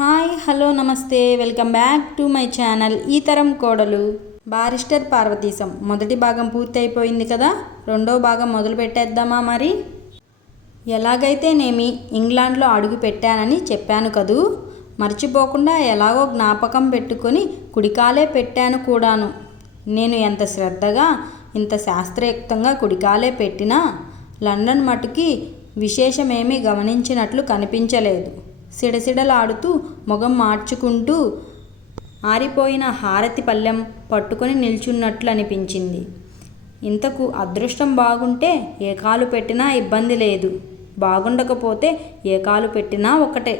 Hi hello నమస్తే welcome back to my channel ఈ తరం కోడలు. బారిస్టర్ పార్వతీశం. మొదటి భాగం పూర్తి అయిపోయింది కదా? రెండో భాగం మొదలు పెట్టేద్దామా మరి? ఎలాగైతేనేమి ఇంగ్లాండ్లో అడుగు పెట్టానని చెప్పాను కదూ మర్చిపోకుండా ఎలాగో జ్ఞాపకం పెట్టుకొని కుడికాలే పెట్టాను కూడాను. నేను ఎంత శ్రద్ధగా ఇంత శాస్త్రయుక్తంగా కుడికాలే పెట్టినా లండన్ మటుకి విశేషమేమీ గమనించినట్లు కనిపించలేదు. సిడసిడలాడుతూ మొగం మార్చుకుంటూ ఆరిపోయిన హారతి పళ్ళెం పట్టుకొని నిల్చున్నట్లు అనిపించింది ఇంతకు అదృష్టం బాగుంటే ఏ కాలు పెట్టినా ఇబ్బంది లేదు. బాగుండకపోతే ఏ కాలు పెట్టినా ఒకటే.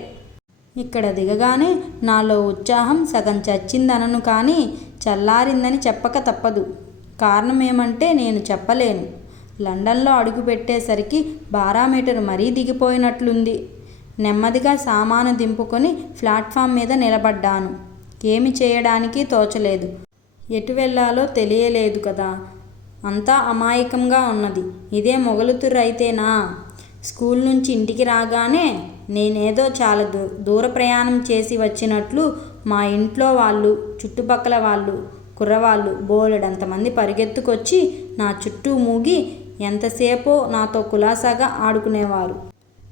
ఇక్కడ దిగగానే నాలో ఉత్సాహం సగం చచ్చిందనను కానీ చల్లారిందని చెప్పక తప్పదు. కారణం ఏమంటే నేను చెప్పలేను. లండన్లో అడుగుపెట్టేసరికి బారామీటర్ మరీ దిగిపోయినట్లుంది. నెమ్మదిగా సామాను దింపుకొని ప్లాట్ఫామ్ మీద నిలబడ్డాను. ఏమి చేయడానికి తోచలేదు. ఎటు వెళ్ళాలో తెలియలేదు కదా. అంతా అమాయకంగా ఉన్నది. ఇదే మొగలుతురు అయితేనా స్కూల్ నుంచి ఇంటికి రాగానే నేనేదో చాలా దూ దూర ప్రయాణం చేసి వచ్చినట్లు మా ఇంట్లో వాళ్ళు చుట్టుపక్కల వాళ్ళు కుర్రవాళ్ళు బోలెడంతమంది పరిగెత్తుకొచ్చి నా చుట్టూ మూగి ఎంతసేపో నాతో కులాసాగా ఆడుకునేవారు.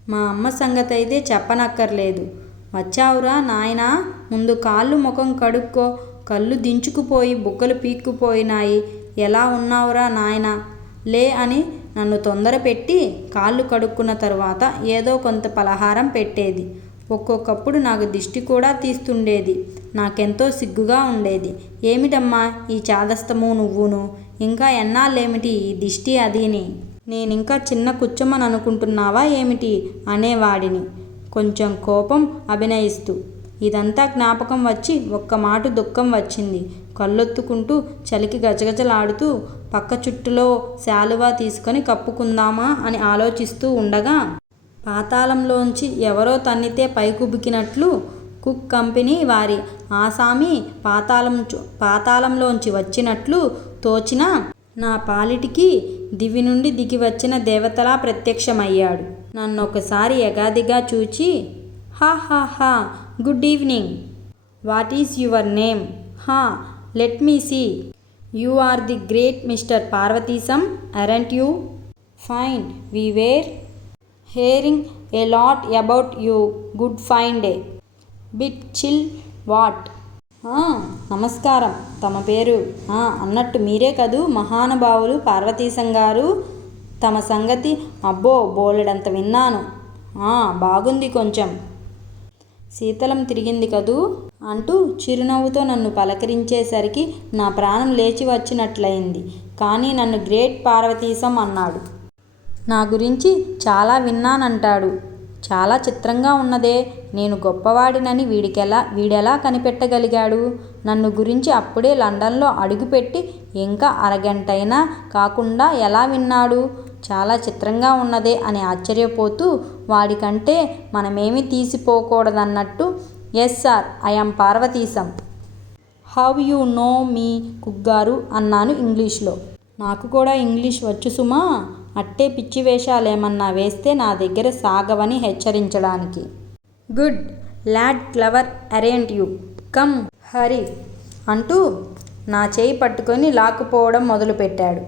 మా అమ్మ సంగతి అయితే చెప్పనక్కర్లేదు. వచ్చావురా నాయనా ముందు కాళ్ళు ముఖం కడుక్కో. కళ్ళు దించుకుపోయి బుగ్గలు పీక్కుపోయినాయి. ఎలా ఉన్నావురా నాయనా? లే అని నన్ను తొందర పెట్టి కాళ్ళు కడుక్కున్న తర్వాత ఏదో కొంత పలహారం పెట్టేది. ఒక్కొక్కప్పుడు నాకు దిష్టి కూడా తీస్తుండేది. నాకెంతో సిగ్గుగా ఉండేది. ఏమిటమ్మా ఈ చాదస్తము నువ్వును? ఇంకా ఎన్నాళ్ళేమిటి ఈ దిష్టి అదీని నేనింకా చిన్న కుచ్చమని అనుకుంటున్నావా ఏమిటి? అనేవాడిని. కొంచెం కోపం అభినయిస్తూ. ఇదంతా జ్ఞాపకం వచ్చి ఒక్క మాట దుఃఖం వచ్చింది. కళ్ళొత్తుకుంటూ చలికి గజగజలాడుతూ పక్క చుట్టులో శాలువా తీసుకొని కప్పుకుందామా అని ఆలోచిస్తూ ఉండగా పాతాళంలోంచి ఎవరో తన్నితే పైకుబికినట్లు కుక్ కంపెనీ వారి ఆసామి పాతాళం పాతాళంలోంచి వచ్చినట్లు తోచిన నా పాలిటికి దివి నుండి దిగి వచ్చిన దేవతలా ప్రత్యక్షమయ్యాడు. నన్ను ఒకసారి ఎగాదిగా చూచి హా హా హా good evening. What is your name? హా let me see. You are the great mister Parvateesam aren't you? Fine we were hearing a lot about you good fine day. Bit chill what? నమస్కారం. తమ పేరు అన్నట్టు మీరే కదూ మహానుభావులు పార్వతీశం గారు? తమ సంగతి అబ్బో బోలెడంత విన్నాను. బాగుంది కొంచెం. శీతలం తిరిగింది కదూ? అంటూ చిరునవ్వుతో నన్ను పలకరించేసరికి నా ప్రాణం లేచి వచ్చినట్లయింది. కానీ నన్ను గ్రేట్ పార్వతీశం అన్నాడు. నా గురించి చాలా విన్నానంటాడు. చాలా చిత్రంగా ఉన్నదే. నేను గొప్పవాడినని వీడికెలా వీడెలా కనిపెట్టగలిగాడు? నన్ను గురించి అప్పుడే లండన్లో అడుగుపెట్టి ఇంకా అరగంటైనా కాకుండా ఎలా విన్నాడు? చాలా చిత్రంగా ఉన్నదే అని ఆశ్చర్యపోతూ వాడికంటే మనమేమీ తీసిపోకూడదన్నట్టు yes sir I'm Parvateesam. How you know me కుగ్గారు? అన్నాను ఇంగ్లీష్లో. నాకు కూడా ఇంగ్లీష్ వచ్చు సుమా? అట్టే పిచ్చి వేషాలేమన్నా వేస్తే నా దగ్గర సాగవని హెచ్చరించడానికి. Good lad clever aren't you. Come hurry అంటూ నా చేయి పట్టుకొని లాక్కుపోవడం మొదలుపెట్టాడు.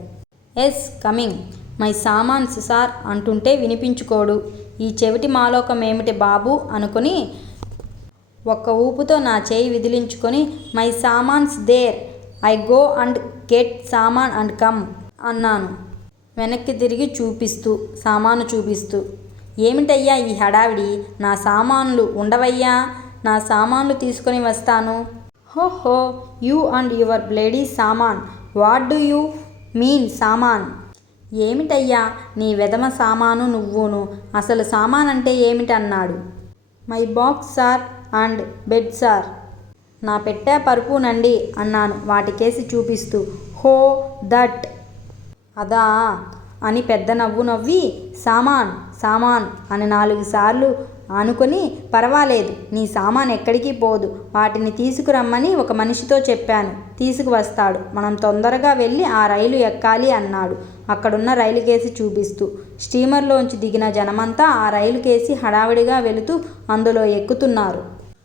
Yes coming. మై సామాన్స్ సార్ అంటుంటే వినిపించుకోడు. ఈ చెవిటి మాలోకం ఏమిటి బాబు అనుకుని ఒక్క ఊపుతో నా చేయి విదిలించుకొని my సామాన్స్ there I go and get సామాన్ అండ్ కమ్ అన్నాను. వెనక్కి తిరిగి చూపిస్తూ సామాను చూపిస్తూ ఏమిటయ్యా ఈ హడావిడి? నా సామాన్లు ఉండవయ్యా? నా సామాన్లు తీసుకొని వస్తాను. హో హో యూ అండ్ యువర్ బ్లేడీ సామాన్. వాట్ డూ యూ మీన్ సామాన్? ఏమిటయ్యా నీ వెదమ సామాను నువ్వును. అసలు సామాన్ అంటే ఏమిటన్నాడు my box sir and bed sir. నా పెట్టే పరుపునండి అన్నాను వాటికేసి చూపిస్తూ. హో దట్ అదా అని పెద్ద నవ్వు నవ్వి సామాన్ సామాన్ అని నాలుగు సార్లు అనుకొని పర్వాలేదు నీ సామాన్ ఎక్కడికి పోదు వాటిని తీసుకురమ్మని ఒక మనిషితో చెప్పాను తీసుకువస్తాడు మనం తొందరగా వెళ్ళి ఆ రైలు ఎక్కాలి అన్నాడు. అక్కడున్న రైలు కేసి చూపిస్తూ స్టీమర్లోంచి దిగిన జనమంతా ఆ రైలు కేసి హడావిడిగా వెళుతూ అందులో ఎక్కుతున్నారు.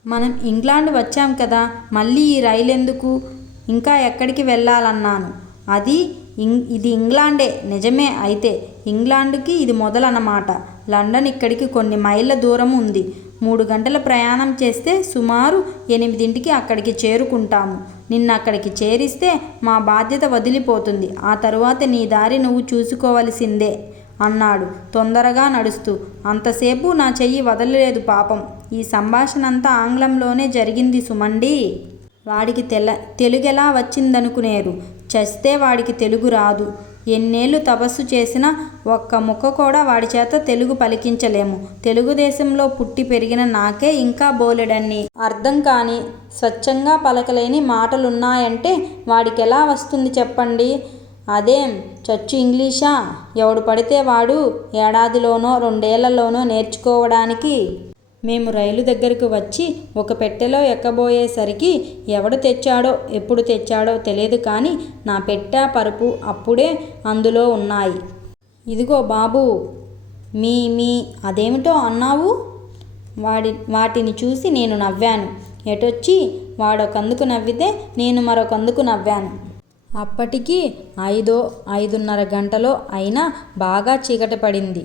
మనం ఇంగ్లాండ్ వచ్చాం కదా మళ్ళీ ఈ రైలు ఎందుకు ఇంకా ఎక్కడికి వెళ్ళాలన్నాను. అది ఇంగ్ ఇది ఇంగ్లాండే. నిజమే అయితే ఇంగ్లాండ్కి ఇది మొదలన్నమాట. లండన్ ఇక్కడికి కొన్ని మైళ్ళ దూరం ఉంది. మూడు గంటల ప్రయాణం చేస్తే సుమారు ఎనిమిదింటికి అక్కడికి చేరుకుంటాము. నిన్న అక్కడికి చేరిస్తే మా బాధ్యత వదిలిపోతుంది. ఆ తరువాత నీ దారి నువ్వు చూసుకోవలసిందే అన్నాడు తొందరగా నడుస్తూ. అంతసేపు నా చెయ్యి వదలలేదు పాపం. ఈ సంభాషణ అంతా ఆంగ్లంలోనే జరిగింది సుమండి. వాడికి తెల తెలుగెలా వచ్చిందనుకునేరు. చస్తే వాడికి తెలుగు రాదు. ఎన్నేళ్ళు తపస్సు చేసినా ఒక్క ముక్క కూడా వాడి చేత తెలుగు పలికించలేము. తెలుగుదేశంలో పుట్టి పెరిగిన నాకే ఇంకా బోలెడన్ని. అర్థం కాని స్వచ్ఛంగా పలకలేని మాటలున్నాయంటే వాడికి ఎలా వస్తుంది చెప్పండి? అదేం? చచ్చు ఇంగ్లీషా? ఎవడు పడితే వాడు ఏడాదిలోనో రెండేళ్ళలోనో నేర్చుకోవడానికి? మేము రైలు దగ్గరకు వచ్చి ఒక పెట్టెలో ఎక్కబోయేసరికి ఎవడు తెచ్చాడో ఎప్పుడు తెచ్చాడో తెలియదు కానీ నా పెట్టె పరుపు అప్పుడే అందులో ఉన్నాయి. ఇదిగో బాబు మీ మీ అదేమిటో అన్నావు? వాడి వాటిని చూసి నేను నవ్వాను. ఎటొచ్చి? వాడొకందుకు నవ్వితే నేను మరొకందుకు నవ్వాను. అప్పటికి ఐదో ఐదున్నర గంటలో అయినా బాగా చీకటి పడింది.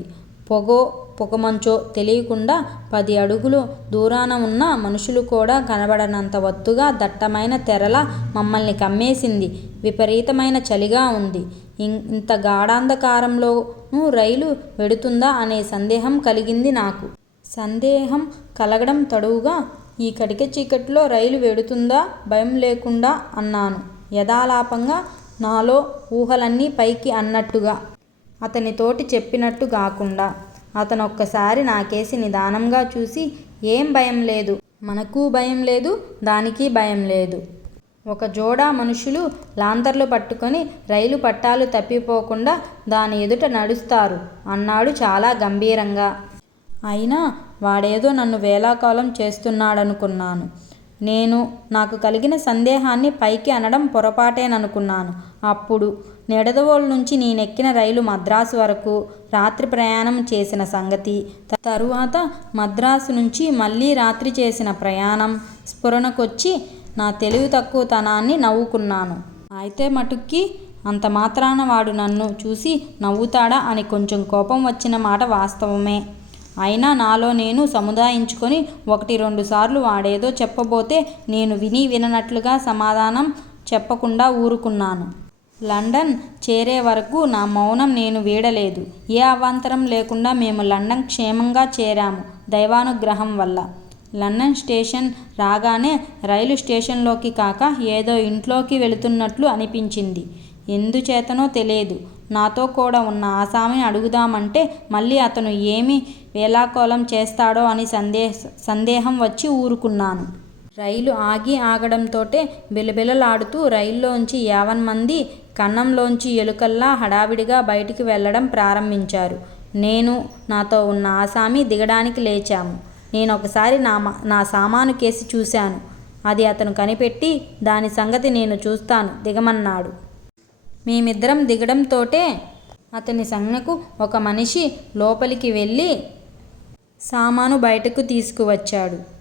పొగో పొగమంచో తెలియకుండా పది అడుగులు దూరాన ఉన్న మనుషులు కూడా కనబడనంత వత్తుగా దట్టమైన తెరల మమ్మల్ని కమ్మేసింది. విపరీతమైన చలిగా ఉంది. ఇంత గాఢాంధకారంలోనూ రైలు వెడుతుందా అనే సందేహం కలిగింది నాకు. సందేహం కలగడం తడువుగా ఈ కటిక చీకట్లో రైలు వెడుతుందా భయం లేకుండా అన్నాను. యథాలాపంగా నాలో ఊహలన్నీ పైకి అన్నట్టుగా. అతని తోటి చెప్పినట్టు కాకుండా అతను ఒక్కసారి నాకేసి నిదానంగా చూసి ఏం భయం లేదు. మనకు భయం లేదు దానికి భయం లేదు ఒక జోడా మనుషులు లాంతర్లు పట్టుకొని రైలు పట్టాలు తప్పిపోకుండా దాని ఎదుట నడుస్తారు అన్నాడు చాలా గంభీరంగా. అయినా వాడేదో నన్ను వేలాకాలం చేస్తున్నాడనుకున్నాను. నేను నాకు కలిగిన సందేహాన్ని పైకి అనడం పొరపాటేననుకున్నాను. అప్పుడు నిడదవోలు నుంచి నేనెక్కిన రైలు మద్రాసు వరకు రాత్రి ప్రయాణం చేసిన సంగతి తరువాత మద్రాసు నుంచి మళ్ళీ రాత్రి చేసిన ప్రయాణం స్ఫురణకొచ్చి నా తెలివి తక్కువతనాన్ని నవ్వుకున్నాను. అయితే మటుక్కి అంత మాత్రాన వాడు నన్ను చూసి నవ్వుతాడా అని కొంచెం కోపం వచ్చిన మాట వాస్తవమే. అయినా నాలో నేను సముదాయించుకొని ఒకటి రెండు సార్లు వాడేదో చెప్పబోతే నేను విని విననట్లుగా సమాధానం చెప్పకుండా ఊరుకున్నాను. లండన్ చేరే వరకు నా మౌనం నేను వీడలేదు. ఏ అవాంతరం లేకుండా మేము లండన్ క్షేమంగా చేరాము దైవానుగ్రహం వల్ల. లండన్ స్టేషన్ రాగానే రైలు స్టేషన్లోకి కాక ఏదో ఇంట్లోకి వెళుతున్నట్లు అనిపించింది. ఎందుచేతనో తెలియదు. నాతో కూడా ఉన్న ఆసామిని అడుగుదామంటే మళ్ళీ అతను ఏమి వేలాకోలం చేస్తాడో అని సందేహ సందేహం వచ్చి ఊరుకున్నాను. రైలు ఆగి ఆగడంతోటే బిలబిలలాడుతూ రైల్లోంచి యావన్ మంది కన్నంలోంచి ఎలుకల్లా హడావిడిగా బయటికి వెళ్ళడం ప్రారంభించారు. నేను నాతో ఉన్న ఆసామి దిగడానికి లేచాము. నేను ఒకసారి నా నా సామాను కేసి చూశాను. అది అతను కనిపెట్టి దాని సంగతి నేను చూస్తాను దిగమన్నాడు. మేమిద్దరం దిగడంతోటే అతని సంజ్ఞకు ఒక మనిషి లోపలికి వెళ్ళి సామాను బయటకు తీసుకువచ్చాడు.